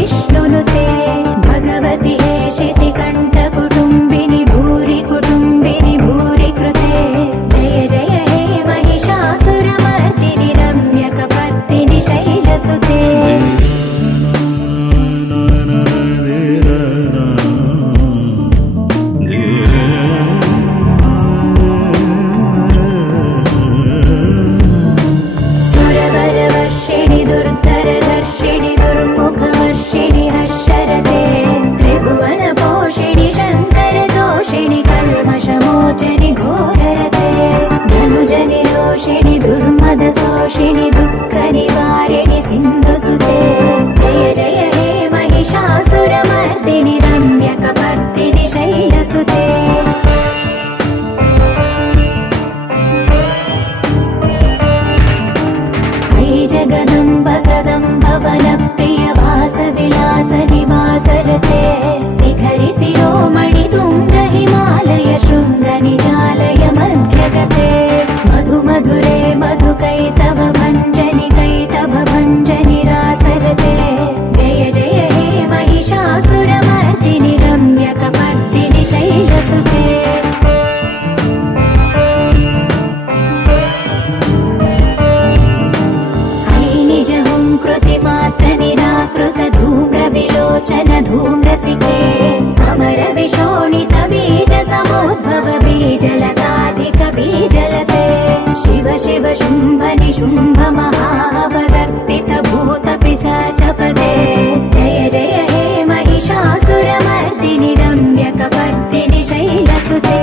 विष्णुनुते भगवति हेशिति कंठ कुटुंबिनि भूरि कृते जय जय हे महिषासुरमर्दिनि रम्यकपर्दिनि शैलसुते सुरवरवर्षिणि दुर्धरधर्षिणि दुर्मुखवर्षिणि हर्षरते त्रिभुवनपोषिणि शङ्करदोषिणि कल्मषमोचनि घोररते धनुजनि रोषिणि दुर्मदशोषिणि दुःखनिवारिणि सिन्धुसुते जय जय हे महिषासुरमर्दिनि रम्यकपर्दिनि शैलसुते जगदम्ब कदम्ब वनप्रिय वासविलास निवासरते शिखरि शिरोमणि तुङ्ग हिमालय शृङ्ग निजालय मध्यगते मधु मधुरे मधुकैतव भञ्जनि कैटभ भञ्जनि रासरते जय जय हे महिषासुरमर्दिनि रम्यकपर्दिनि शैलसुते कृतिमात्र निराकृत धूम्र विलोचन धूम्रसिके समर विशोणित बीज समुद्भव बीजलताधिक बीजलते शिव शिव शुम्भ निशुम्भ महावदर्पित भूत पिशाचपदे जय जय हे महिषासुरमर्दिनि रम्यकपर्दिनि शैलसुते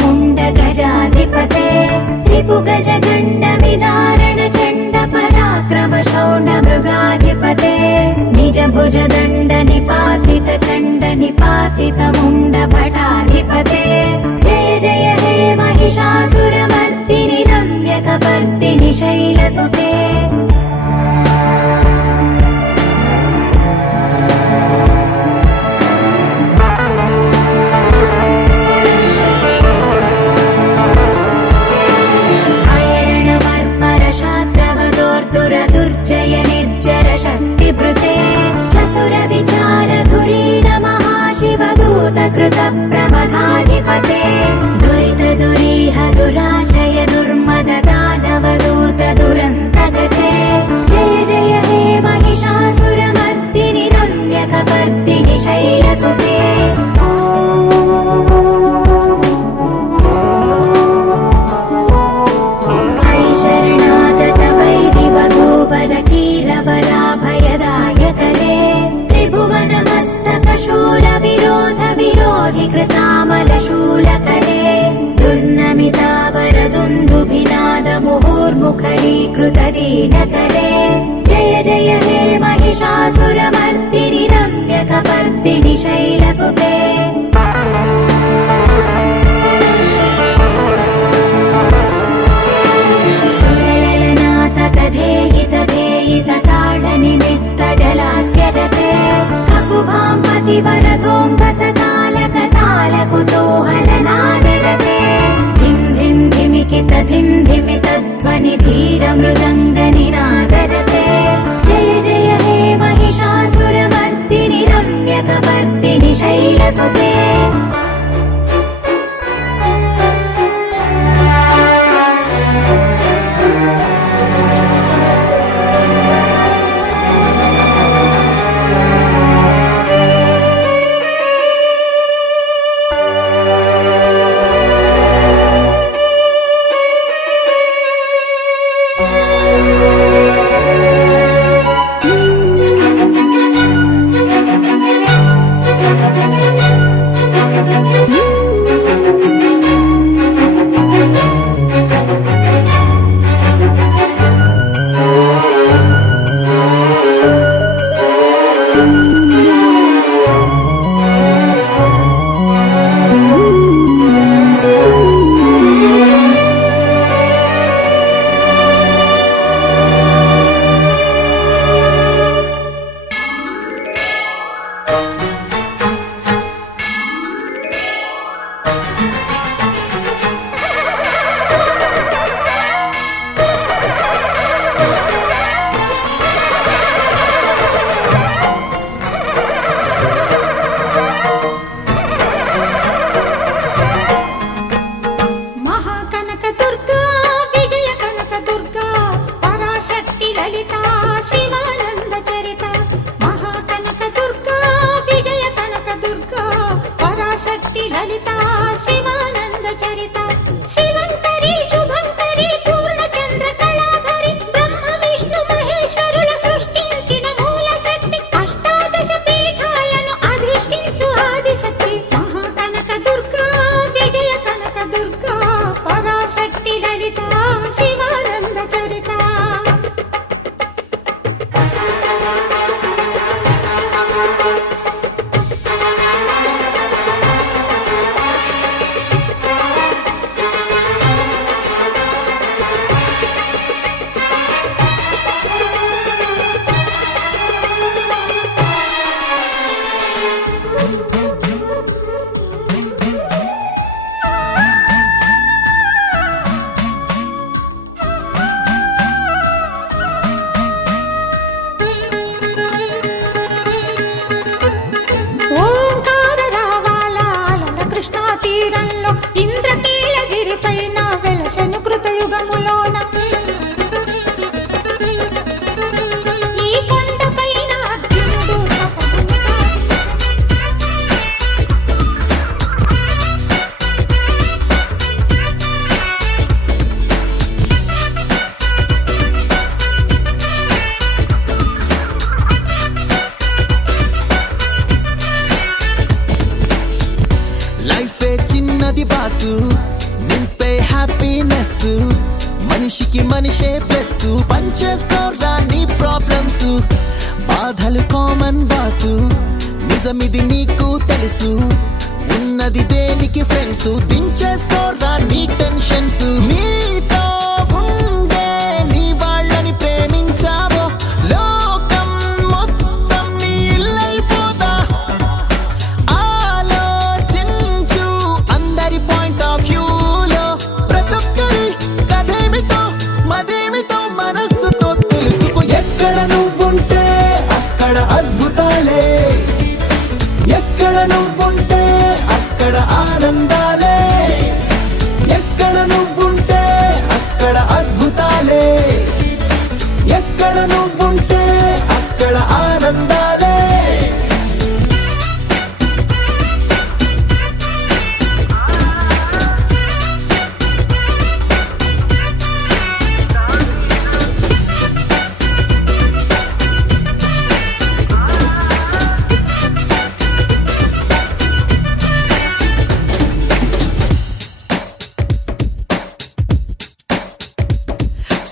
मुण्ड गजाधिपते रिपु गज गण्ड विदारण चण्ड पराक्रम शौण्ड मृगाधिपते निज भुज दण्ड निपातित चण्ड निपातित मुण्ड भटाधिपते जय जय हे महिषासुरमर्दिनि रम्यकपर्दिनि शैलसुते दुर्जय निर्जर शक्तिभृते चतुर विचार धुरीण महाशिवदूत कृत प्रमथाधिपते दुरित दुरीह दुराशय दुर्मद दानवदूत दुरन्तगते जय जय हे महिषासुरमर्दिनि रम्यकपर्दिनि शैलसुते कीरवराभयदायकरे त्रिभुवनमस्तकशूल विरोध विरोधि कृतामलशूलकरे दुर्नमितावरदुन्दुभिनाद मुहुर्मुखरीकृत दीनकरे जय जय हे महिषासुरमर्दिनि रम्यकपर्दिनि शैलसुते तथेयित धेयित ताडनिमित्त जलास्यरते ककुभां पतिवरधोऽङ्गत तालक तालकुतूहलनादरते धिं धिं धिमिकित धिं धिमित ध्वनि धीर मृदङ्ग निनादरते जय जय हे महिषासुरमर्दिनि रम्यकपर्दिनि शैलसुते మనిషే ప్లస్ పంచేసుకోరా నీ ప్రాబ్లమ్స్ బాధలు కామన్ బాసు నిజమిది నీకు తెలుసు ఉన్నది దేనికి ఫ్రెండ్స్ దించేసుకోరా నీ టెన్షన్స్ నీతో ఉండే నీ వాళ్ళని ప్రేమించావో లోకం మొత్తం నీ ఇల్లైపోదా ఆలోచించు అందరి పాయింట్ ఆఫ్ వ్యూలో ప్రతొక్కరి కథేమిటో మదేమిటో మనస్సుతో తెలుసుకో ఎక్కడ నువ్వుంటే అక్కడ అద్భుతాలే ఎక్కడ నువ్వుంటే అక్కడ ఆనందాలే ఎక్కడ నువ్వుంటే అక్కడ అద్భుతాలే ఎక్కడ నువ్వుంటే అక్కడ ఆనందాలే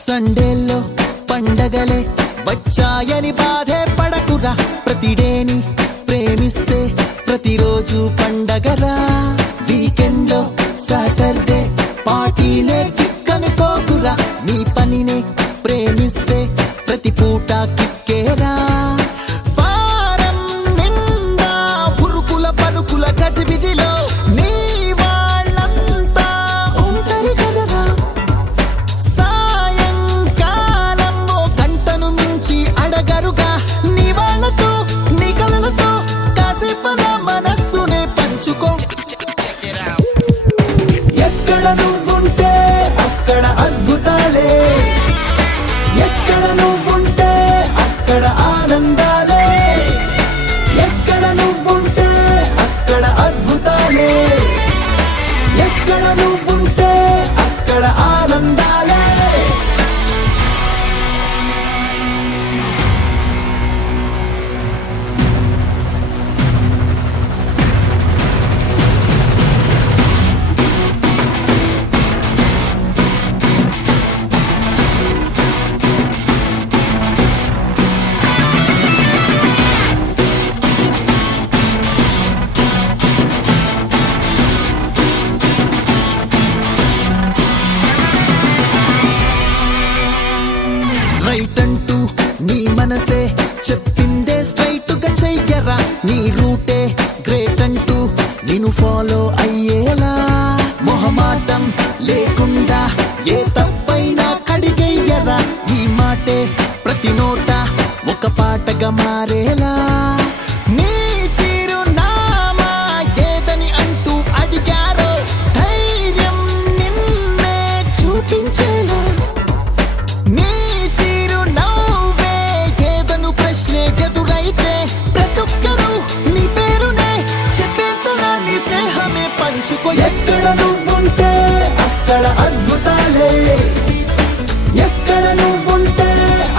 సండేల్లో పండగలే వచ్చాయని బాధే పడకురా ప్రతిడేని ప్రేమిస్తే ప్రతిరోజు పండగరా వీకెండ్ లో సాటర్డే పార్టీనే కిక్కనుకోకురా నీ పనినే ప్రేమిస్తే ప్రతి పూట కిక్కేరా వారం నిండా పురుకుల పరుకుల గజిబిజిలో నీ వాళ్ళంతా ఉంటారు కదరా సాయంకాలంలో గంటను మించి అడగరుగా నీ వాళ్ళతో నీ కలలతో కాసేపన మనస్సునే పంచుకో ఎక్కడ నువ్వుంటే అక్కడ అద్భుతాలే ఎక్కడ నువ్వుంటే అక్కడ ఆనందాలే ఎక్కడ నువ్వుంటే అక్కడ అద్భుతాలే ఎక్కడ నువ్వుంటే అక్కడ ఆనందాలే రైట్ అంటూ నీ మనసే చెప్పిందే స్ట్రైట్ గా చెయ్యరా నీ రూటే గ్రేట్ అంటూ నేను ఫాలో అయ్యేలా మొహమాటం లేకుండా ఏ తప్పైనా కడిగేయ్యరా ఈ మాటే ప్రతి నోట ఒక పాటగా మారేలా నీ చిరునామా ఏదని అంటూ అడిగారో ధైర్యం నిన్నే చూపించేలా నీ చిరునవ్వే ఏదను ప్రశ్నే ఎదురైతే ప్రతొక్కరు నీ పేరునే చెప్పేంతగా నీ స్నేహమే పంచుకో ఎక్కడ నువ్వుంటే అక్కడ అద్భుతాలే ఎక్కడ నువ్వుంటే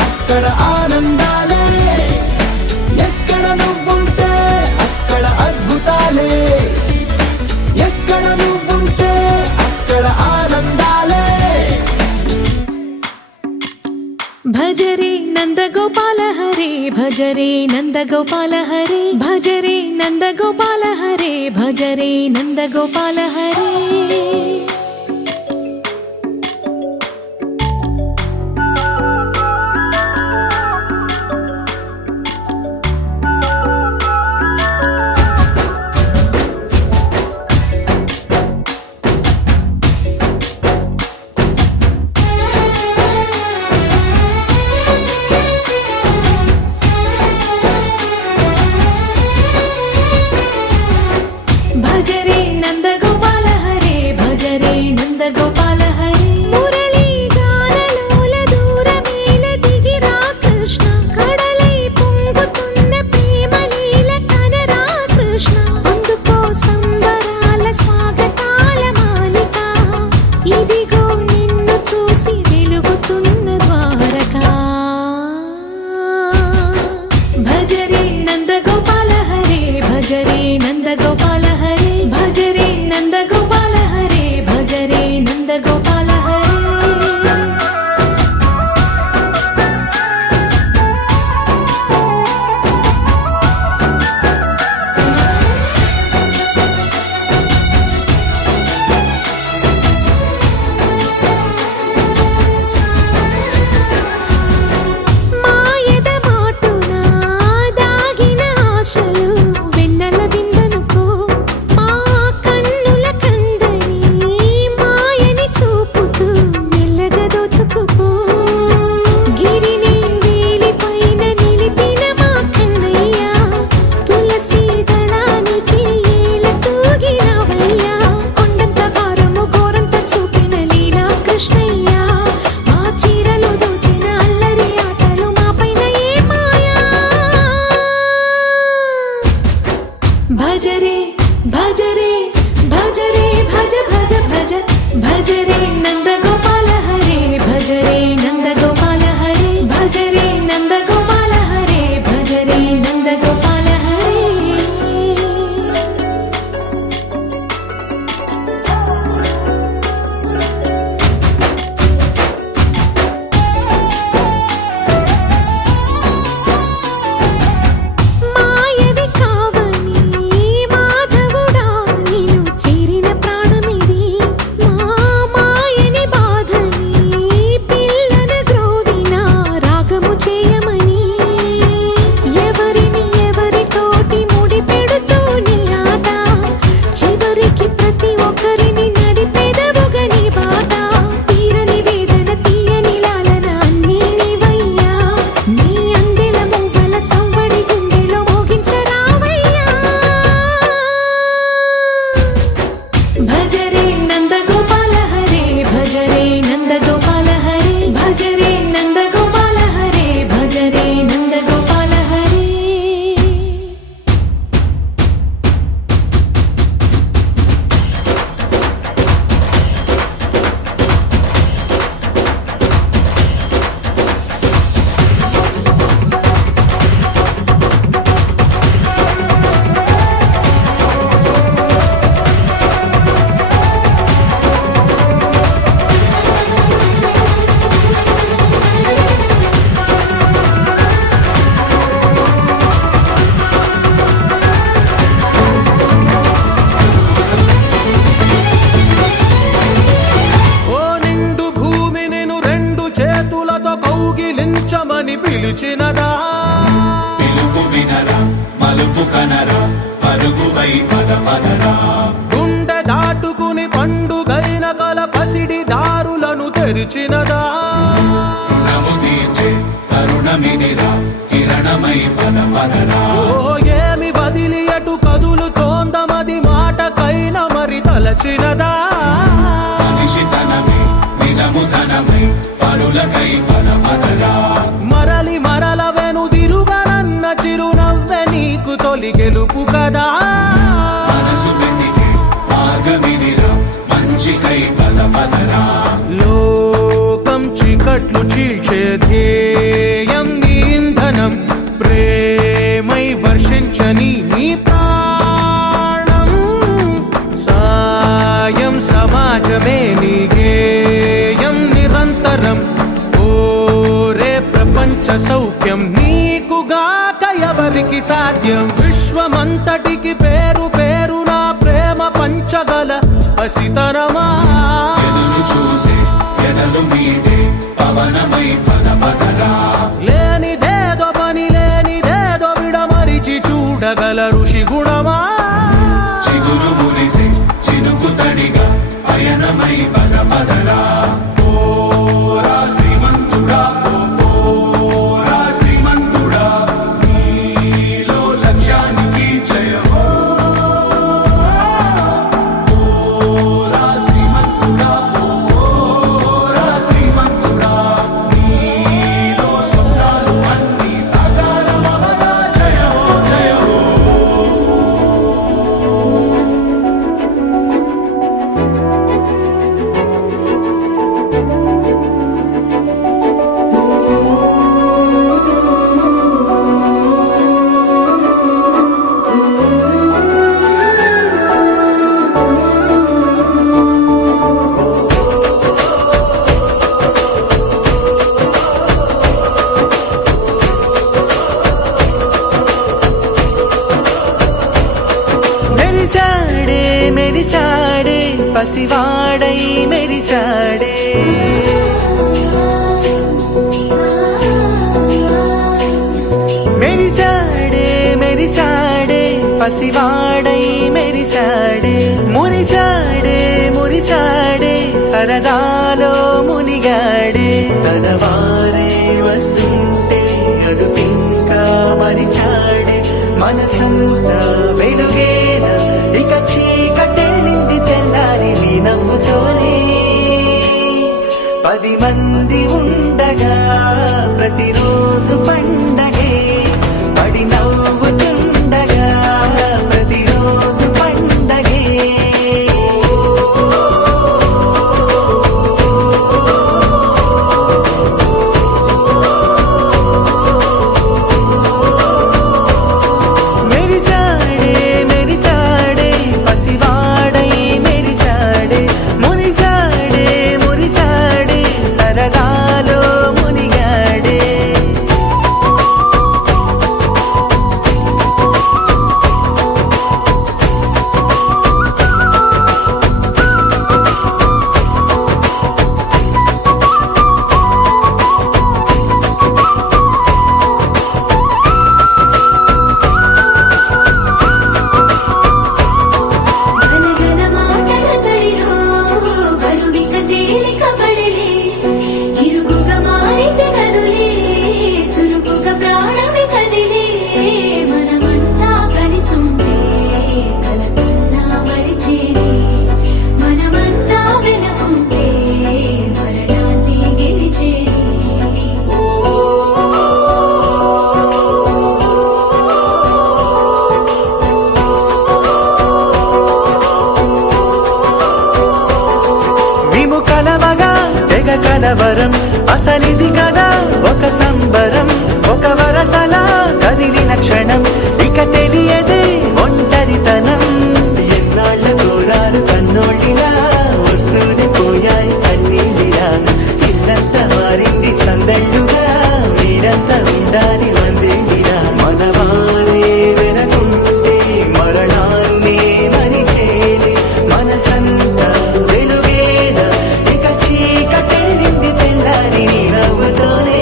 అక్కడ ఆనందాలే ఎక్కడ నువ్వుంటే అక్కడ అద్భుతాలే ఎక్కడ నువ్వుంటే అక్కడ ఆనందాలే భజరే నందగోపాల హరే భజరే నందగోపాల హరే భజరే నందగోపాల హరే భజరే నందగోపాల హరే భజరే నందగోపాల హరే భజరే నందగోపాల హరే మురళీ గానలోల దూరమేల దిగిరా కృష్ణ కడలై పొంగుతున్న ప్రేమ లీల కనరా కృష్ణ అందుకో సంబరాల స్వాగతాల మాలిక ఇదిగో నిన్ను చూసి వెలుగుతున్న ద్వారకా భజరే నందగోపాల హరే భజరే నందగోపాల హరే భజరే నందగోపాల హరే భజరే నందగోపాల హరే పిలిచినదా పిలుపు వినరా మలుపు కనరా పరుగువై పద పదరా గుండె దాటుకుని పండుగైన కల పసిడి దారులను తెరిచినదా రుణము తీర్చే తరుణమిదిరా కిరణమై పద పదరా ఓ ఏమి వదిలి అటు కదులుతోందమది మాటకైన మరి తలచినదా మనిషితనమే నిజము ధనమై పరులకై పద పదరా మరలి మరల వెనుదిరుగనన్న చిరునవ్వె నీకు తొలి గెలుపు కదా మనసు వెతికే మార్గమిదిరా మంచికై పద పదరా లోకం చీకట్లు చీల్చే ధ్యేయం నీ ఇంధనం ప్రేమై వర్షించని నీ ప్రాణం సాయం సమాజమే నీ గేయం నిరంతరం ఓరే ప్రపంచ సౌఖ్యం నీకుగాక ఎవరికి సాధ్యం విశ్వమంతటికి పేరు పేరు నా ప్రేమ పంచగల పసితరమా ఎదురు చూసే ఎదలు మీటే పవనమై పద పదరా లేనిదేదో పని లేనిదేదో విడమరిచి చూడగల ఋషి గుణమా చిగురు మురిసే చినుకు తడిగా పయనమై పద పదరా ఓరా శ్రీమంతుడా ఓరా శ్రీమంతుడా నీలో లక్ష్యానికి జయమో ఓరా శ్రీమంతుడా ఓరా శ్రీమంతుడా నీలో స్వప్నాలు అన్ని సాకారమవగా జయమో జయమో మెరిసాడే మెరిసాడే పసివాడై మెరిసాడే మెరిసాడే మెరిసాడే పసివాడై మెరిసాడే మురిసాడే మురిసాడే సరదాలో మునిగాడే తన వారే వస్తుంటే అడుపింకా మరిచాడే మనసంతా వెలుగేన ఇక చీకటెళ్ళింది తెల్లారి నీ నవ్వుతోనే 10 మంది ఉండగా ప్రతిరోజు పండగే పడి నవ్వుతుండగా ప్రతిరోజు పండగే మెరిసాడే మెరిసాడే పసివాడై మెరిసాడే మురిసాడే మురిసాడే సరదాలో మునిగాడే గలగల మాటల సడిలో బరువిక తేలిక పడిలే ఇరుగుగా మారితే కదులే చురుకుగా ప్రాణమి కదిలే మనమంతా కలిసుంటే కలకన్నా మరిచేరే మనమంతా వెనకుంటే మరణాన్ని గెలిచేరే మేము కలవగా తెగ కలవరం అసలిది కదా ఒక సంబరం ఒక వరసలా కదిలిన క్షణం ఇక తెలియదే ఒంటరితనం ఎన్నాళ్ళ దూరాలు కన్నోళ్ళిలా వస్తూనే పోయాయి కన్నీళ్ళిలా ఇల్లంతా మారింది సందళ్ళుగా మీరంతా ఉండాలి వందేళ్ళిలా మనవారే వెనకుంటే మరణాన్ని మరిచేలి మనసంతా వెలుగేన ఇక చీకటెళ్ళింది తెల్లారి నీ నవ్వుతోనే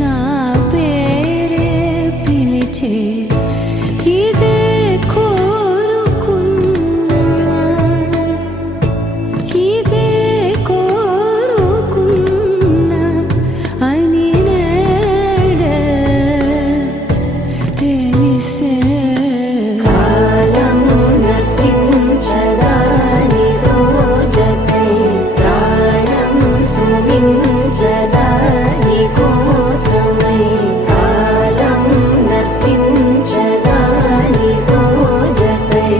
నా పేరే పిలిచే ఇదే కోరుకున్నా ఇదే కోరుకున్నా అని నేడే తెలిసే కాలం నతించదాని రోజకై ప్రాణం సుమించదాని కోసమై కాలం నతించదాని రోజకై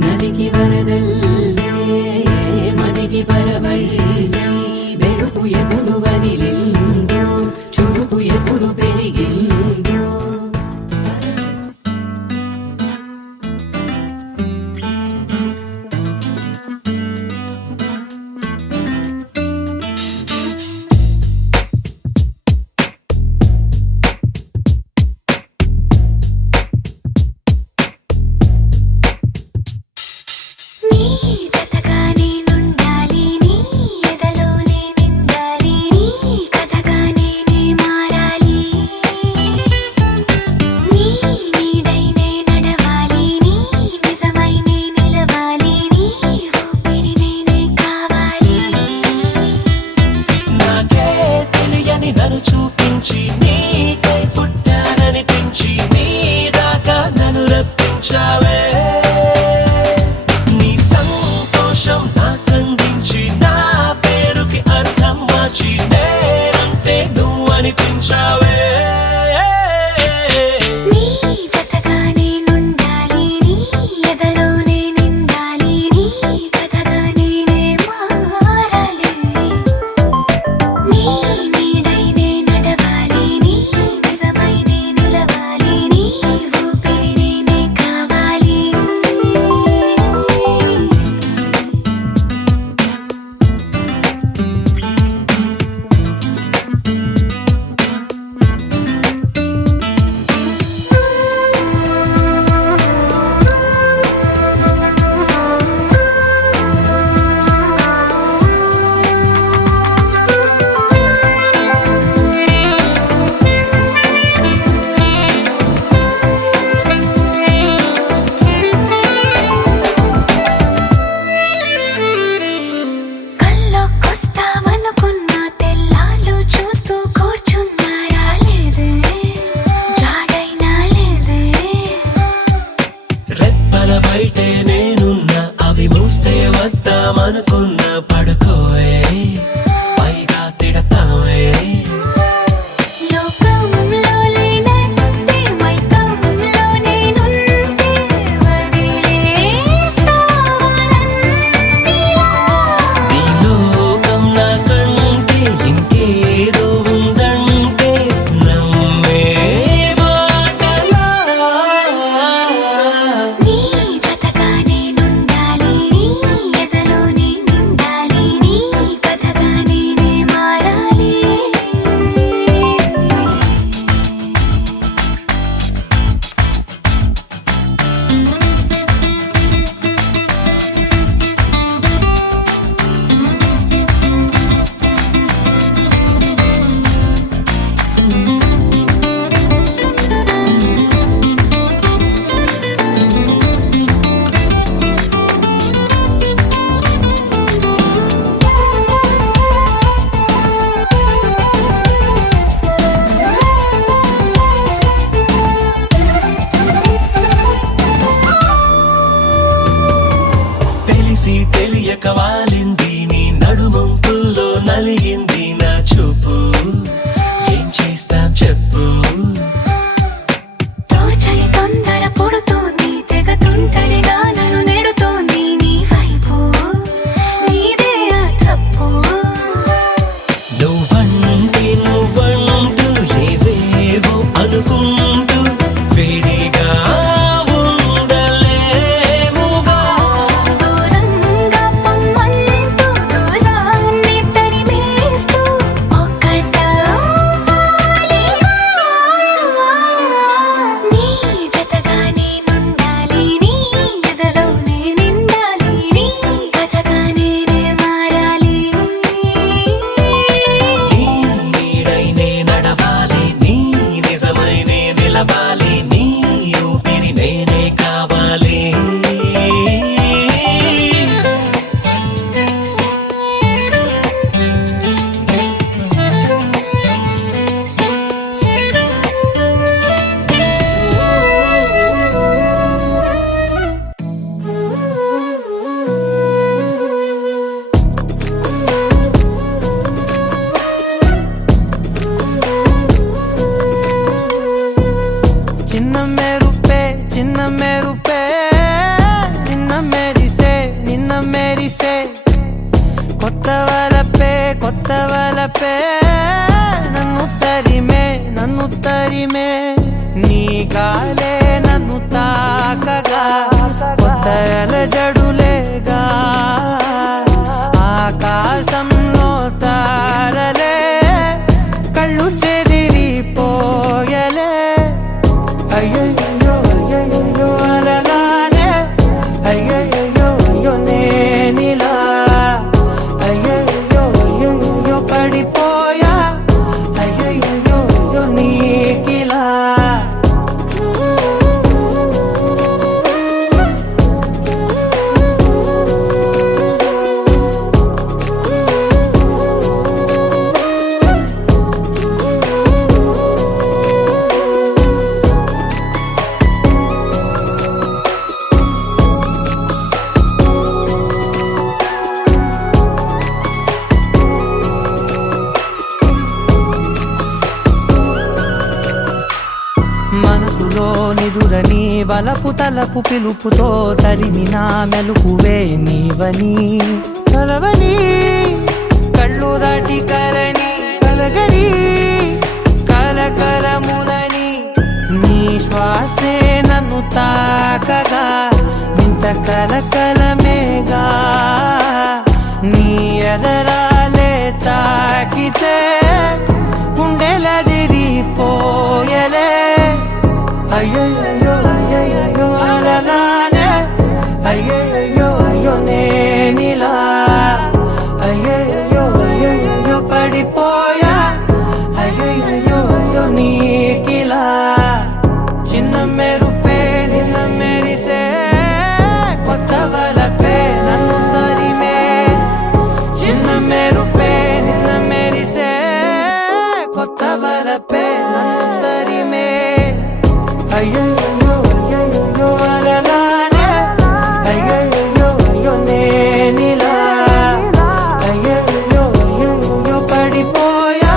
ನದಿಗೆ ವರದಲ್ಲೇ ಮದಿಗೆ ಬರವಳ್ಳಿ ಬೆಳಕು ಎప్పుడు వదిలిందో చురుకు ఎప్పుడు పెరిగిందో నీ జతగా నేనుండాలి నీ ఎదలోనే నిండాలి నీ కథగా నేనే మారాలి నీ నీడై నే నడవాలి నీ నిజమై నే నిలవాలి నీ ఊపిరి నేనే కావాలి నాకే తెలియని నన్ను చూపించి నీకై పుట్టాననిపించి నీ దాకా నన్ను రప్పించావే నీ సంతోషం నాకందించి నా పేరుకి అర్థం మార్చి నేనంటే నువ్వు అనిపించావే నీ జతగా నేనుండాలి నీ ఎదలోనే నిండాలి నీ కథగా నేనే మారాలి నీ నీడై నే నడవాలి నీ నిజమై నే నిలవాలి నీ ఊపిరి నేనే కావాలి కల్లోకొస్తావనుకున్నా తెల్లాళ్ళు చూస్తూ కూర్చున్నా రాలేదే జాడైనా లేదే రెప్పల బయటే నేనున్నా అవి మూస్తే వద్దామనుకున్నా పడుకోవే పైగా తిడతావే లోకంలో లేనంటే మైకంలో నేనుంటే వదిలేస్తావా నన్నిలా నీ లోకం నాకంటే ఇంకేదో ఉందంటే నమ్మే మాటలా నీ జతగా నేనుండాలి నీ ఎదలోనే నిండాలి నీ అయ్యయ్యో అయ్యయ్యో అలలానే అయ్యయ్యో అయ్యో నేనిలా అయ్యయ్యో అయ్యయ్యో పడిపోయా అయ్యయ్యో అయ్యో నీకిలా మనసులో నిదురని వలపు తలపు పిలుపుతో తరిమిన మెలుకువే నీవని కలవని కళ్ళు దాటి కలని కలగని కలకలములని నీ శ్వాసే నన్ను తాకగా ఇంత కలకలమేగా నీ ఎదరాలే తాకితే గుండెలదిరిపోయలే అయ్యయ్యో అయ్యయ్యో అలలానే అయ్యయ్యో అయ్యో నేనిలా అయ్యయ్యో అయ్యయ్యో పడిపోయా అయ్యయ్యో అయ్యో నీకిలా చిన్న మెరుపే నిన్న మెరిసే కొత్త వలపే నన్ను తరిమే చిన్న మెరుపే నిన్న మెరిసే కొత్త వలపే నన్ను తరిమే అయ్యయ్యో అయ్యయ్యో అలలానే అయ్యయ్యో అయ్యో నేనిలా అయ్యయ్యో అయ్యయ్యో పడిపోయా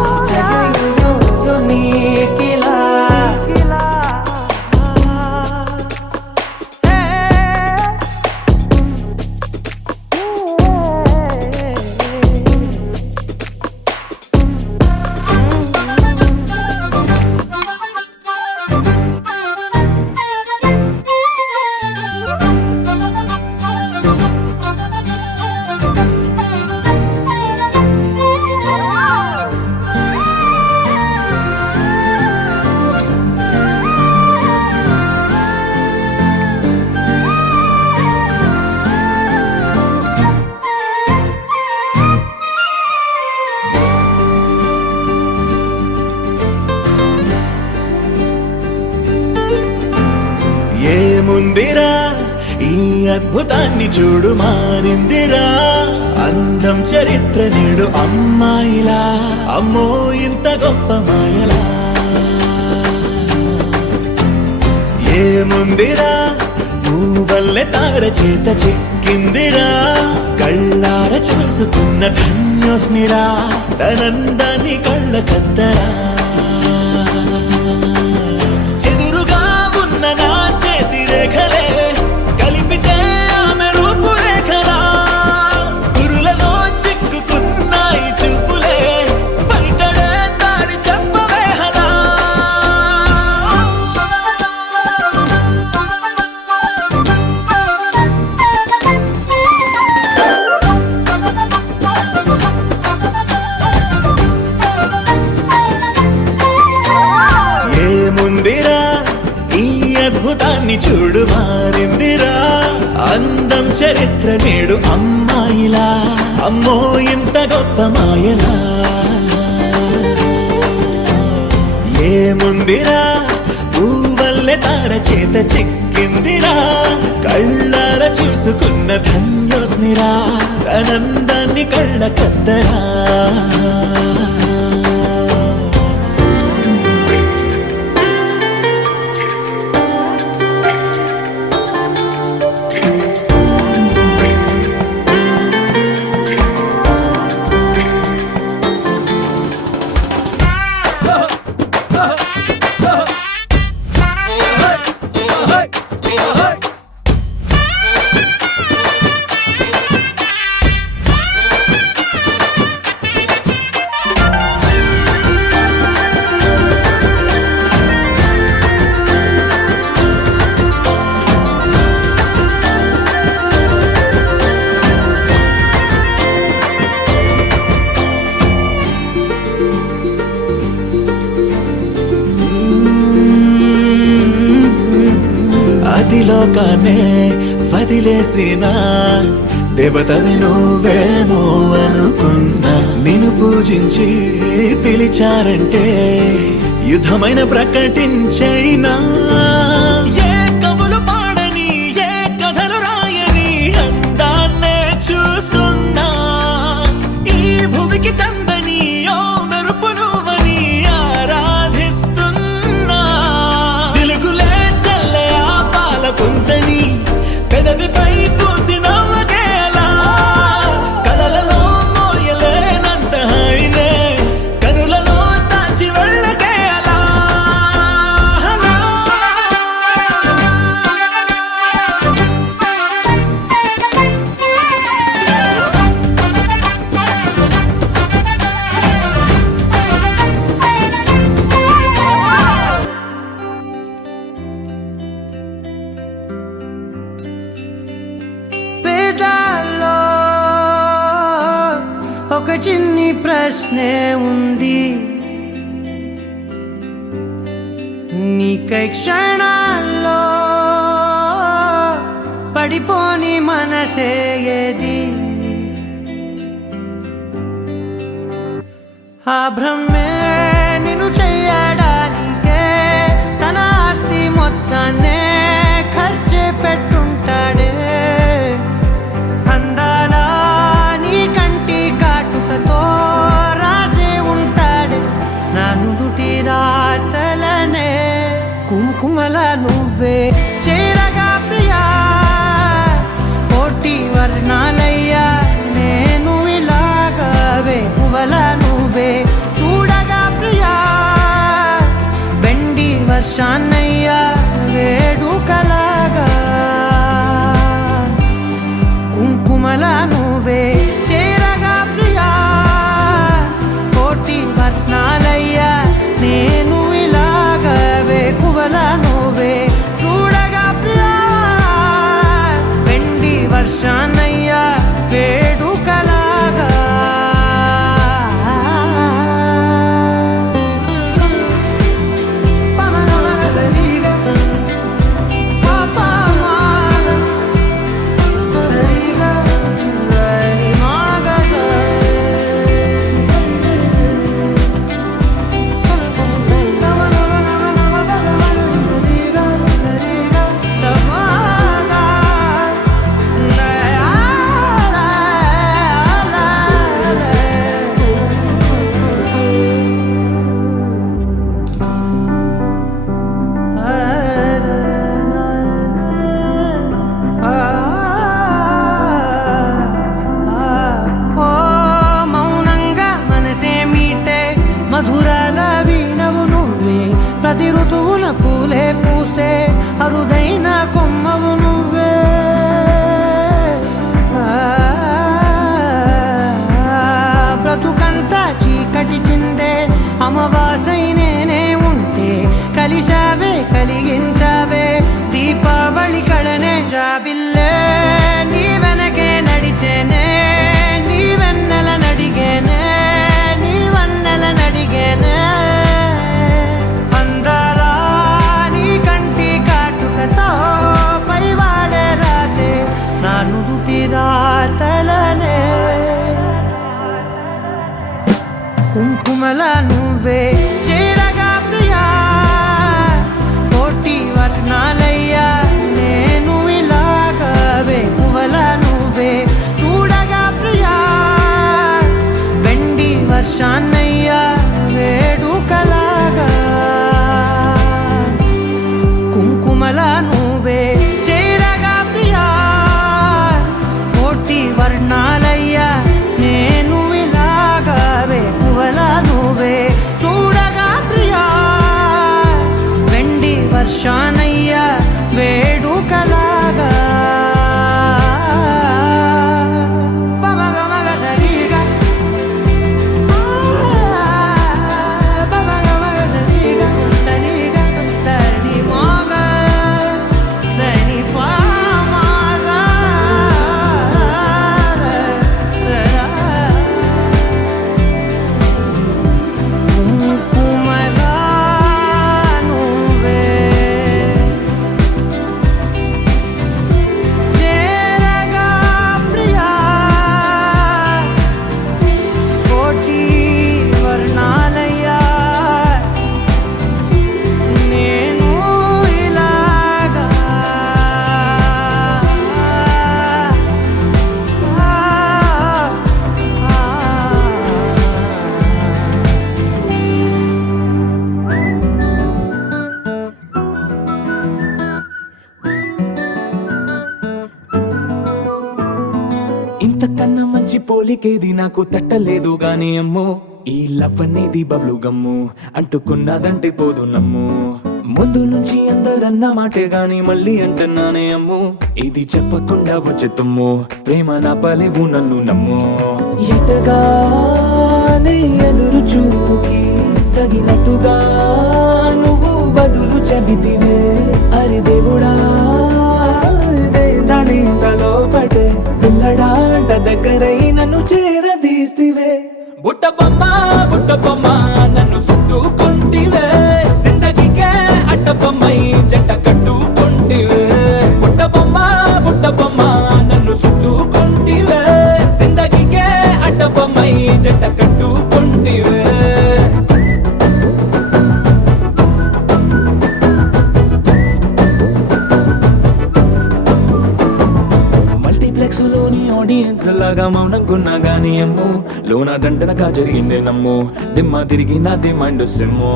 అయ్యయ్యో అయ్యో నీకిలా ఏముందిరా ఈ అద్భుతాన్ని చూడు మారిందిరా అందం చరిత్ర నేడు అమ్మాయిలా అమ్మో ఇంత గొప్ప మాయలా ఏముందిరా నువ్వల్లే తార చేత చిక్కిందిరా కళ్ళార చూసుకున్న ధన్యోస్మిరా తనందాన్ని కళ్ళ కద్దరా చెదురుగా ఉన్న నా చేతి రేఖలే కలిపితే ఆమె రూపురేఖలా గురులలో చిక్కుకున్నాయి చూపులే బయటడే దారి చెప్పవేహనా ఏముందిరా ఈ అద్భుతాన్ని చూడు మారిందిరా అందం చరిత్ర నేడు అమ్మాయిలా అమ్మో ఇంత గొప్ప మాయలా ఏముందిరా పువ్వల్లే తార చేత చిక్కిందిరా కళ్ళార చూసుకున్న ధన్యోస్మిరా ఆనందాన్ని కళ్ళ కద్దరా లోకాన్నే వదిలేసిన దేవతవి నువ్వేమో అనుకున్నా నిన్ను పూజించి పిలిచారంటే యుద్ధమైన ప్రకటించైనా ఏ కవులు పాడని ఏ కథలు రాయని అందాన్నే చూస్తున్నా ఈ భూమికి చందని ఓ మెరుపు నువ్వని ఆరాధిస్తున్నా చిలుకులే చల్లే ఆ పాల పుంతని పెదవిపై పూసి నవ్వగేలా కలలలో మోయలేనంత హాయినే కనులలో దాచి వెళ్ళగేలా పేదాల్లో ఒక చిన్ని ప్రశ్నే ఉంది, నీకై క్షణాల్లో పడిపోని మనసే ఏది? ఆ భ్రమే నిన్ను చెయ్యడానికే తన ఆస్తి మొత్తాన్నే ఖర్చే పెట్టుంటాడే. అందాల నీ కంటి కాటుకతో రాసే ఉంటాడే నా నుదుటి రాతలనే. కుంకుమల నువ్వే చేరగా ప్రియా కోటి వర్ణాలయ్యా నేను ఇలాగా వేకువల నువ్వే చూడగా ప్రియా వెండి వర్షాన్నయ్యా వేడుకలాగా. కుంకుమల నువ్వే చేరగా ప్రియా కోటి వర్ణాలయ్యా నేను ఇలాగా వేకువల నువ్వే చూడగా ప్రియా వెండి వర్షాన్నయ్యా వేడుకలాగా. మధురాల వీణవు నువ్వే ప్రతి ఋతువున పూలే పూసే అరుదైన కొమ్మవు నువ్వే. బ్రతుకంతా చీకటి చిందే అమావాసై నేనే ఉంటే కలిశావే కలిగించావే దీపావళి కళనే జాబిల్లే నీ వెనకే నడిచేనే నీ వెన్నెల నడిగేనే నీ వన్నెల నడిగేనే. అందరా నీ కంటి కాటుకతో పైవాడే రాసే నా నుదుటి రాతలనే. కుంకుమల నువ్వే చేరగా ప్రియా కోటి వర్ణాలయ్యా నేను ఇలాగా వేకువల నువ్వే చూడగా ప్రియా వెండి వర్షాన్నయ్యా వేడుకలాగా. కుంకుమల నువ్వే చేరగా ప్రియా కోటి వర్ణాలయ్యా నేను ఇలాగా వేకువల నువ్వే చూడగా ప్రియా వెండి వర్షాన్నయ్యా వేడుకలాగా. కుంకుమల నువ్వే ఇంతకన్నా మంచి పోలికేది నాకు తట్టలేదు గాని అమ్మో ఈ లవ్ అనేది బబ్లు గమ్ము అంటుకున్నదంటే పోదు నమ్ము ముందు నుంచి అందరన్న మాటే గాని మళ్ళీ అంటున్నానే అమ్ము ఇది చెప్పకుండా వచ్చే తుమ్ము ప్రేమ నా పలేవు నన్ను నమ్ము ఎటగానే ఎదురు చూపుకి తగినట్టుగా నువ్వు బదులు చెబితివే అరే దేవుడా దాని తలో పటే పిల్లడాంట దగ్గరై నన్ను చేరదీస్తివే బుట్ట బొమ్మ నన్ను చుట్టుకుంటివే జిందగీకే అడ్డబొమ్మై జంట కట్టుకుంటివే బుట్ట బొమ్మ నన్ను చుట్టుకుంటివే జిందగీకే అడ్డబొమ్మై జంట కట్టుకుంటివే లోని ఆడియన్స్ లాగా మౌనంకున్నా గానీ అమ్ము లోన దండనగా జరిగిందే నమ్ము దిమ్మ తిరిగి నా దిమ్మండు సిమ్ము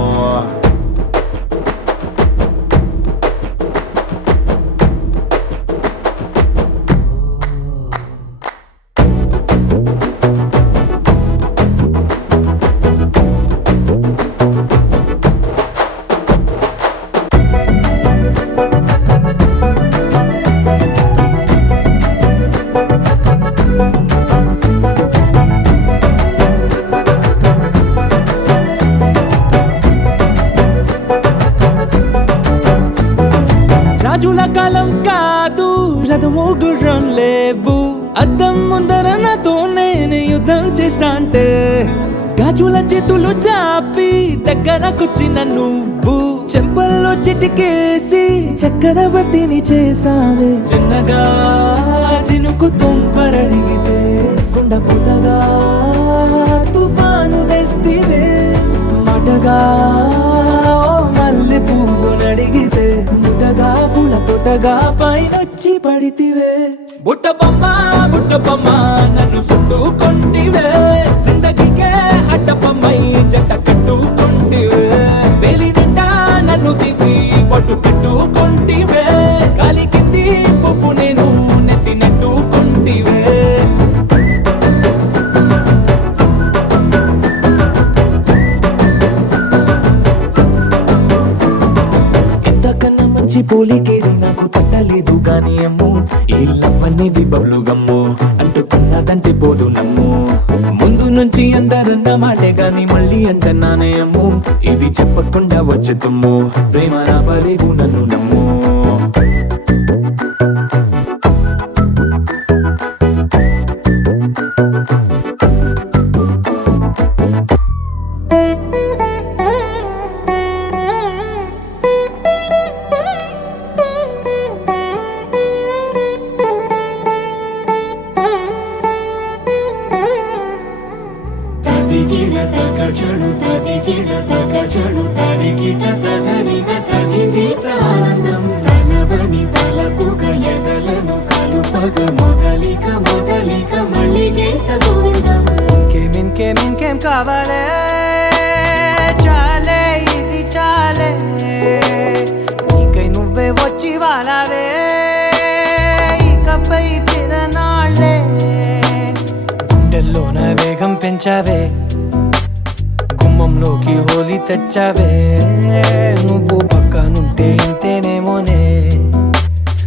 రాజుల కాలం కాదు రథము గుర్రం లేవు అద్దం ముందర నాతో నేను యుద్ధం చేస్తా అంటే గాజుల చేతులు చాపి దగ్గరకొచ్చిన నువ్వు చెంపల్లో చిటికేసి చక్రవర్తిని చేసావే చిన్నగా చినుకు తుంపరడిగితే కుండ పుతగా తుఫాను తెస్తివే మాటగా మల్లె పువ్వు నడిగితే ముదగా పుల తొటగా పైనొచ్చి పడితివే బుట్ట బొమ్మ నన్ను చుట్టుకుంటివే జిందగీకే అడ్డబొమ్మై జంట కట్టుకుంటివే వేలి నిండా నన్ను తీసి పట్టు పెట్టుకుంటివే కాలి కింది పువ్వు నేను నెత్తి నెట్టుకుంటివే పోలికేది నాకు తట్టలేదు గాని అమ్ము ఈ లవ్ అనేది బబ్లు గమ్ము అంటుకున్నదంటే పోదు నమ్ము ముందు నుంచి అందరన్న మాటే గాని మళ్ళీ అంటున్నానే అమ్ము ఇది చెప్పకుండా వచ్చే తుమ్ము ప్రేమ నా పలేవు నన్ను నమ్ము ఇంకేం కావాలే చాలే ఇది చాలే నీకై నువ్వే వచ్చి వాలావే ఇకపై తిరనాళ్ళే గుండెల్లోన వేగం పెంచావే గుమ్మంలోకి హోలీ తెచ్చావే నువ్వు పక్కనుంటే ఇంతేనేమోనే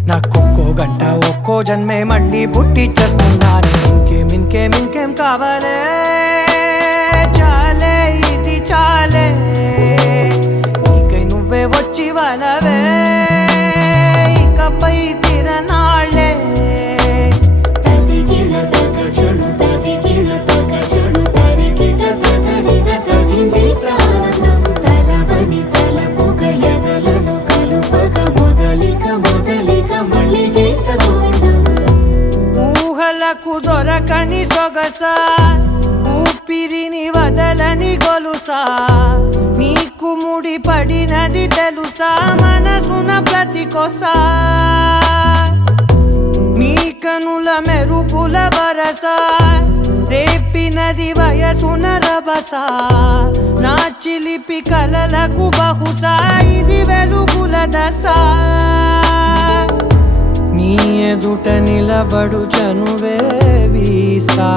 నాకొక్కో గంట ఒక్కో జన్మే మళ్ళీ పుట్టి చేస్తున్నాను ఇంకేం కావాలే చాలే ఇది చాలే నీకై నువ్వే వచ్చి వాలవే ఇకపై తిరనాళ్ళే ఊహలకు దొరకని సొగస ఊపిరిని వదలని గొలుసా నీకు ముడి పడినది తెలుసా మనసున ప్రతి కొసా మీ కనుల మెరుపుల వరస రేపినది వయసున రభస నా చిలిపి కలలకు బహుశా ఇది వెలుగుల దశ నీ ఎదుట నిలబడు చనువే వీసా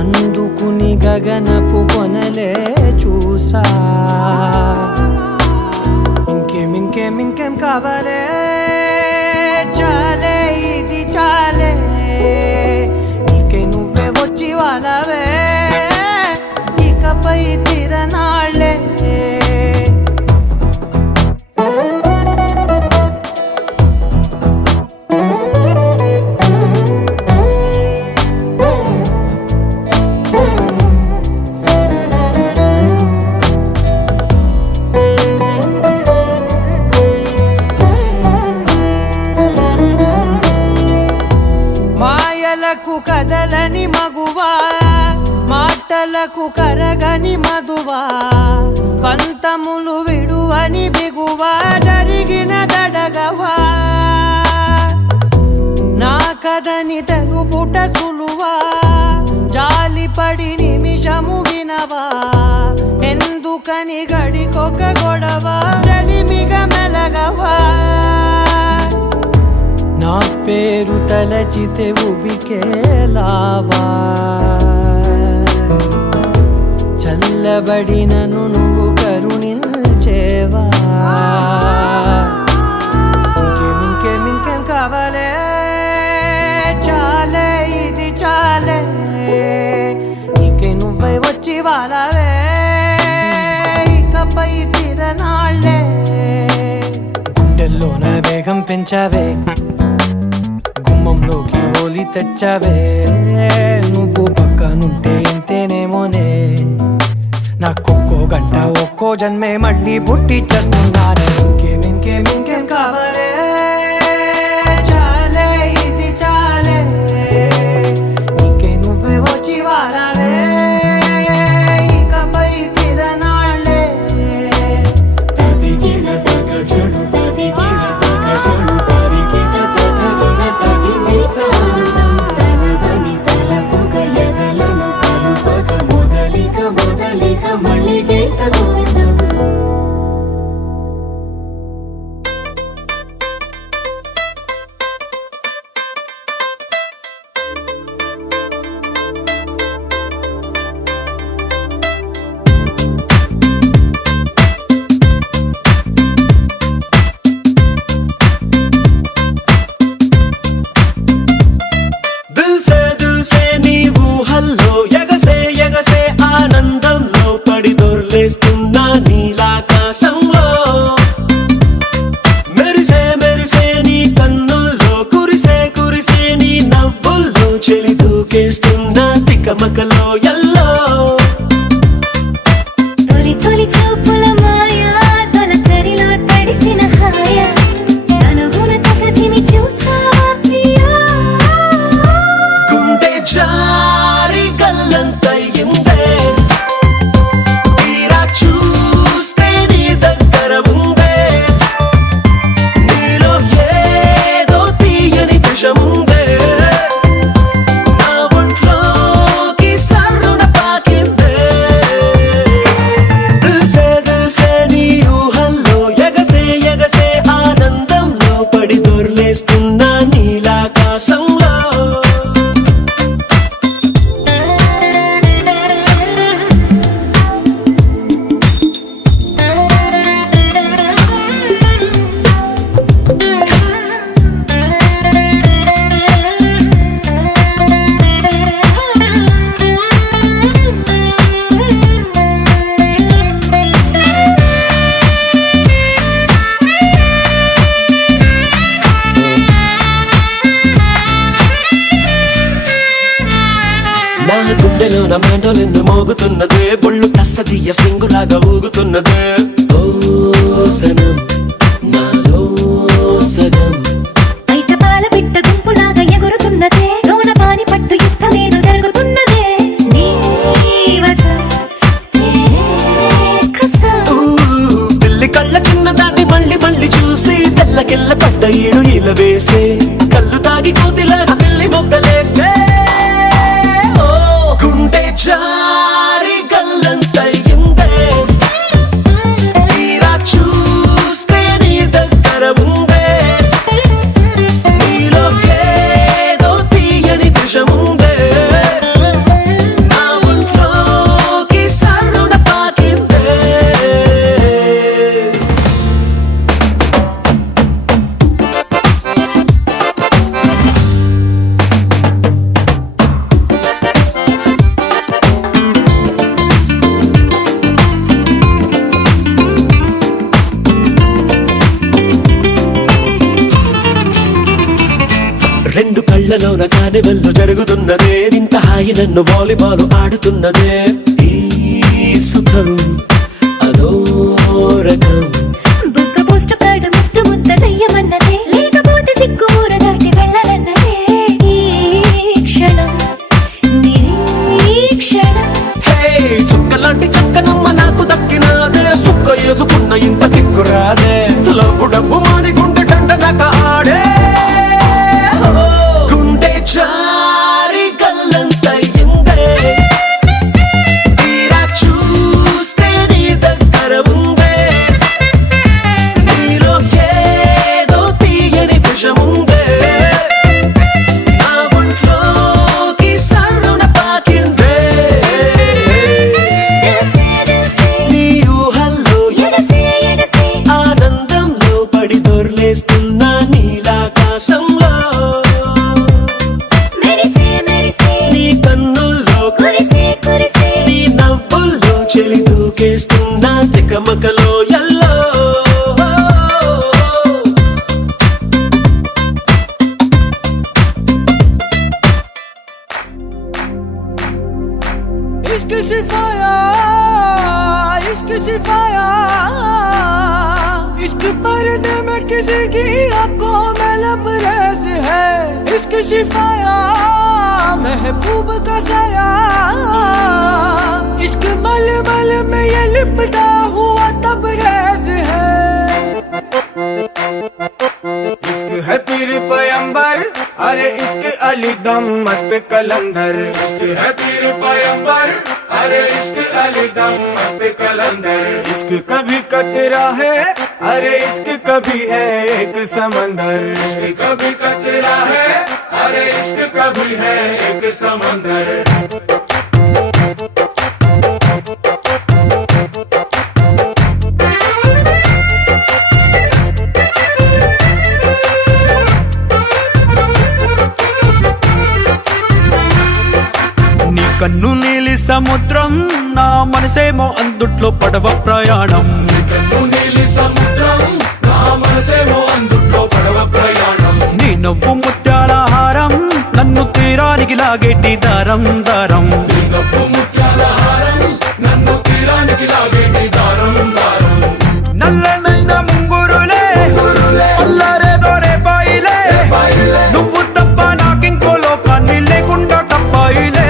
అందుకుని గగనపు కొనలే చూసా ఇంకేం కావాలే చాలే ఇది చాలే నీకే నువ్వే వచ్చి వాళ్ళవే ఇకపై తిరనాళ్ళే మాయలకు కదలని మగువా మాటలకు కరగని మధువా పంతములు విడువని బిగువా జరిగిన దడగవా నా కదని తెలుపుట సులువా జాలిపడి నిమిషము వినవా ఎందుకని గడికొక గొడవ చలిమిగ మెలగవా నా పేరు తలచితే ఉబికేలావా చల్లబడినను నువ్వు కరుణించేవా ఇంకేం కావాలే చాలే ఇది చాలే నీకే నువ్వై వచ్చి వాళ్ళవే ఇకపై తిరనాళ్ళే గుండెల్లోన వేగం పెంచావే గుమ్మంలోకి హోలీ తెచ్చావే నువ్వు పక్కనుంటే ఎంతేనేమోనే నాకొక్కో గంట ఒక్కో జన్మే మళ్ళీ పుట్టి చేస్తున్నానే ఇంకేం కావాలే చాలే ఇది చాలే నీకే నువ్వే వచ్చి వాళ్ళవే ఇకపై తిరనాళ్ళే తదిగిన తగ చెడు తదిగిన తగ చెడు తరిగిన తగగిన తగినిక ఆనందం తలదని తలపుగ ఎదలను కలుపగ మొదలిక మళ్ళీగీత గోవిందం దిల్ సే నీ ఊహల్లో ఎగసే ఆనందంలో పడి దొర్లేస్తున్నా నీలాకాశంలో మెరిసే నీ కన్నుల్లో కురిసే నీ నవ్వుల్లో చెలి దూకేస్తున్నా తికమకలో ఎల్లో తొలి చూపుల మాయా తొలకరిలో తడిసిన హాయ అనుగుణ తగదిమి చూసావా ప్రియా గుండె జారి గల్లంతయిందే తీరా చూస్తే నీ దగ్గర ఉందే నీలో ఏదో తీయని విషముందే నా ఒంట్లోకి సర్రున పాకిందే దిల్ సే నీ ఊహల్లో ఎగసే ఆనందంలో పడి దొర్లేస్తున్నా నీలాకాశంలో నా గుండెలో నా మెండోలిన్ను మోగుతున్నదే బొళ్ళు కస్తదీయ స్ప్రింగులాగా ఊగుతున్నదే ఓ సనం నాలో సగం బయట పాల పిట్ట గుంపులాగా ఎగురుతున్నదే లోన పాని పట్టు యుద్ధమేదో జరుగుతున్నదే నీ వసం నే కసం పిల్లి కళ్ళ చిన్నదాన్ని మళ్ళీ చూసి తెల్లకెళ్ళ పడ్డ ఈడు ఇలా వేసే కళ్ళు తాగి కోతిలాగా పిల్లి మొగ్గలేసే ఓ గుండె జారి గల్లంతయిందే తీరా చూస్తే నీ దగ్గర ఉందే కళ్ళలోన కానివల్లు జరుగుతున్నదే వింత హాయి నన్ను వాలీబాల్ ఆడుతున్నదే ఈ సుఖం అదో రకం బుక్క పోస్ట్ కార్డు ముద్దు ముద్దనయ్యమన్నదే లేకపోతే సిగ్గు ఊర దాటి వెళ్ళనన్నదే ఈ క్షణం నిరీక్షణం హే చుక్కలాంటి చక్కనమ్మ నాకు దక్కినాదే సుక్క వేసుకున్న ఇంత కిక్కురాదే లబ్బు డబ్బు మాని గుండె డండ నక ఆడే గుండె చారి గల్లంతయిందే తీరా చూస్తే నీ దగ్గర ఉందే నీలో ఏదో తీయని విషముందే నా ఒంట్లోకి సర్రున పాకిందే ఎగసే ఎగసే నీ ఊహల్లో ఎగసే ఎగసే ఆనందంలో పడి దొర్లేస్తున్నా నీలాకాశంలో మెరిసే మెరిసే నీ కన్నుల్లో కురిసే కురిసే నీ నవ్వుల్లో చెలి దూకేస్తున్నా తికమకలో ఎల్లో इश्क सिफाया इश्क सिफाया इश्क पर्दे में किसी की आंखों में लबरेज है इश्क सिफाया महबूब का साया इश्क मलमल में ये लिपटा हुआ तबरेज है इश्क है पीर पैगंबर अरे इश्क अली दम मस्त कलंदर इश्क है पीर पैगंबर अरे इश्क अली दम मस्त कलंदर इश्क कभी कतरा है अरे इश्क कभी है एक समंदर इश्क कभी कतरा है अरे इश्क कभी है एक समंदर నీ కన్ను నీలి సముద్రం నా మనసేమో అందుట్లో పడవ ప్రయాణం నీలి సముద్రం నా మనసేమో అందుట్లో పడవ ప్రయాణం నీ నవ్వు ముత్యాల హారం నన్ను తీరానికి లాగేటి దారం దారం నీ నవ్వు ముత్యాల హారం నన్ను తీరానికి లాగేటి దారం దారం నల్లనైన ముంగురులే అల్లారేదో రేపాయిలే నువ్వు తప్ప నాకింకో లోకాన్ని లేకుండా కప్పాయిలే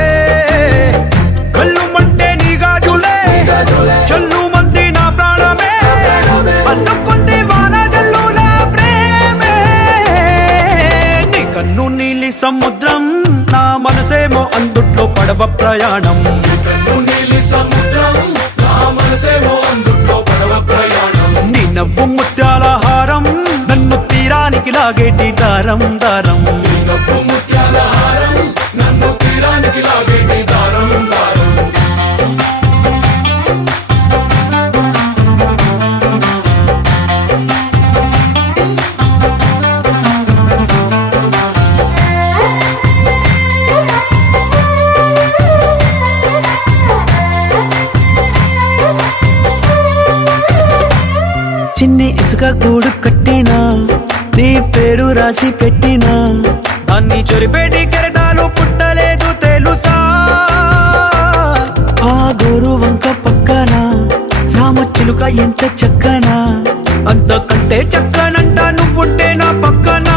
కళ్ళు మంటే నీ గాజులే చల్లు మంది నా ప్రాణమే అల్లు పొంది వాన జల్లుల ప్రేమే నీ కన్ను నీలి సముద్రం నా మనసేమో అందుట్లో పడవ ప్రయాణం కన్ను నీలి సముద్రం నా మనసేమో అందుట్లో పడవ ప్రయాణం నీ నవ్వు ముత్యాల హారం నన్ను తీరానికి లాగేటి దారం దారం నీ నవ్వు ముత్యాల హారం నన్ను తీరానికి లాగేటి దారం దారం చిన్ని ఇసుక గూడు కట్టినా నీ పేరు రాసి పెట్టినా దాన్ని చొరిపేటి కెరటాలు పుట్టలేదు తెలుసా ఆ గోరు వంక పక్కన రామచిలుక ఎంత చక్కనా అంతకంటే చక్కనంట నువ్వుంటే నా పక్కన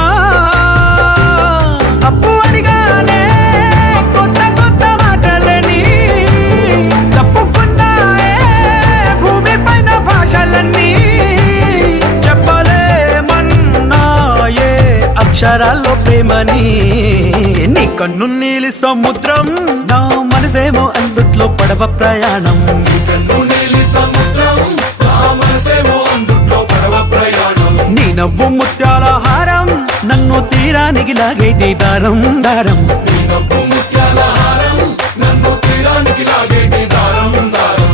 అప్పు అడిగానే కొత్త కొత్త మాటలని తప్పుకున్నాయే భూమి పైన భాషలన్నీ చెప్పలేమన్నాయే అక్షరాల్లో ప్రేమని నీ కన్ను నీలి సముద్రం నా మనసేమో అందుట్లో పడవ ప్రయాణం కన్ను నీలి సముద్రం నా మనసేమో అందుట్లో పడవ ప్రయాణం నీ నవ్వు ముత్యాల హారం నన్ను తీరానికి లాగేటి దారం దారం నీ నవ్వు ముత్యాల హారం నన్ను తీరానికి లాగేటి దారం దారం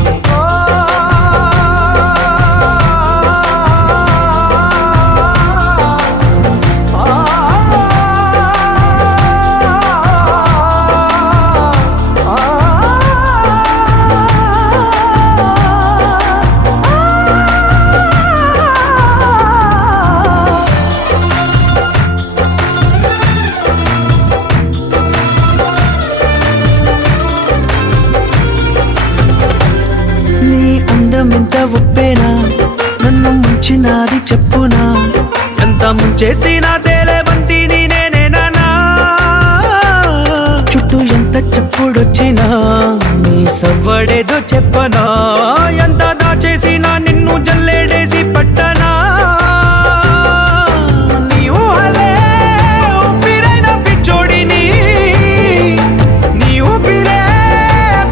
వచ్చినాది చెప్పునా ఎంత ముంచేసినా తేలేవంతిని నేనేనా చుట్టూ ఎంత చెప్పుడొచ్చినా నీ సవ్వడేదో చెప్పనా ఎంత దాచేసినా నిన్ను జల్లేడేసి పట్టనా నీ ఊహలే ఊపిరైన పిచ్చోడిని నీ ఊపిరే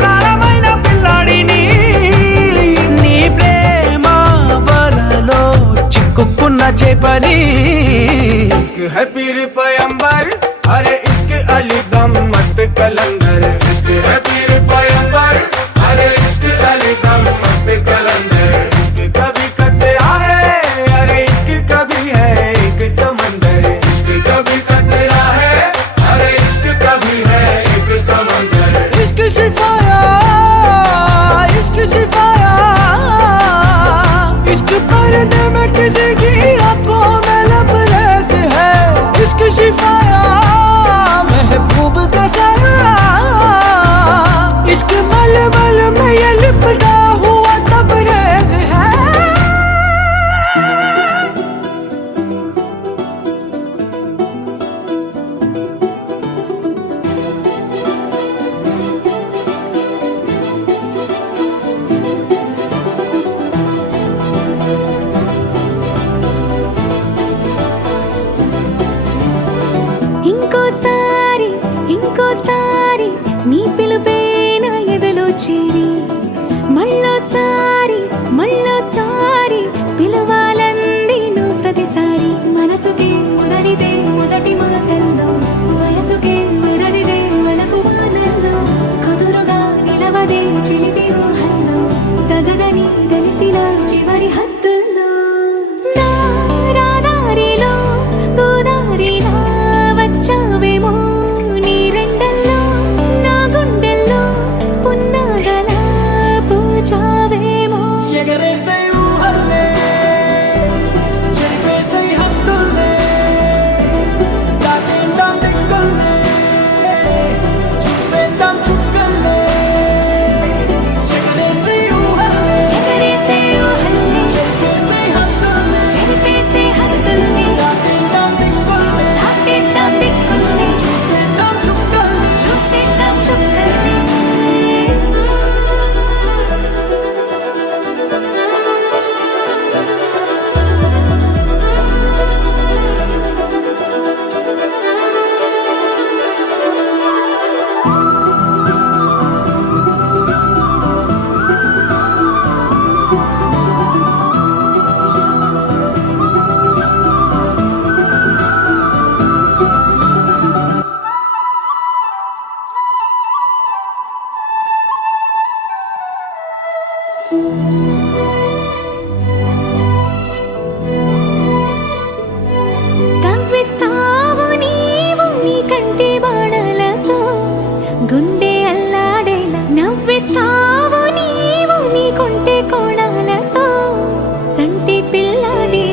ప్రాణమైన పిల్లాడిని నీ ప్రేమ వలలో చిక్కుకున్న చేపని इश्क है पीर पैगंबर अरे इश्क अली दम मस्त कलंदर इश्क है पीर पैगंबर अरे इश्क अली दम मस्त कलंदर इश्क कभी कतरा है अरे इश्क कभी है एक समंदर इश्क कभी कतरा है अरे इश्क कभी है एक समंदर इश्क शिफाया इश्क शिफाया इश्क पर्दे में किसी की आंखों में लबरेज है इश्क शिफाया महबूब का साया इश्क मलमल में ये लिपटा हुआ तबरेज है ఇంకోసారి ఇంకోసారి నీ పిలుపే నా ఎదలో చేరి మళ్ళోసారి మళ్ళోసారి పిలవాలంది నువ్వు ప్రతిసారి మనసుకే ముదరిదే మొదటి మాటల్లో వయసుకే ముదరిదే వలపు వానల్లో కుదురుగా నిలవదే చిలిపి ఊహల్లో తగదని తెలిసిన చివరి హద్దుల్లో నా రాదారిలో గోదారిలా వచ్చావేమో నీ రెండల్లో నా గుండెల్లో పున్నాగలా పూచావేమో ఎగరేసే ఊహల్లే చెరిపేసే హద్దుల్లే దాటేద్దాం దిక్కుల్లే చూసేద్దాం చుక్కల్లే ఎగరేసే ఊహల్లే ఎగరేసే ఊహల్లే చెరిపేసే హద్దుల్లే చెరిపేసే హద్దుల్ని దాటేద్దాం దిక్కుల్లే దాటేద్దాం దిక్కుల్ని చూసేద్దాం చుక్కల్లే చూసేద్దాం చుక్కల్ని కవ్విస్తావు నీవు నీ కంటి బాణలతో గుండె అల్లాడేలా నవ్విస్తావు నీవు నీ కొంటె కోణాలతో చంటి పిల్లాడి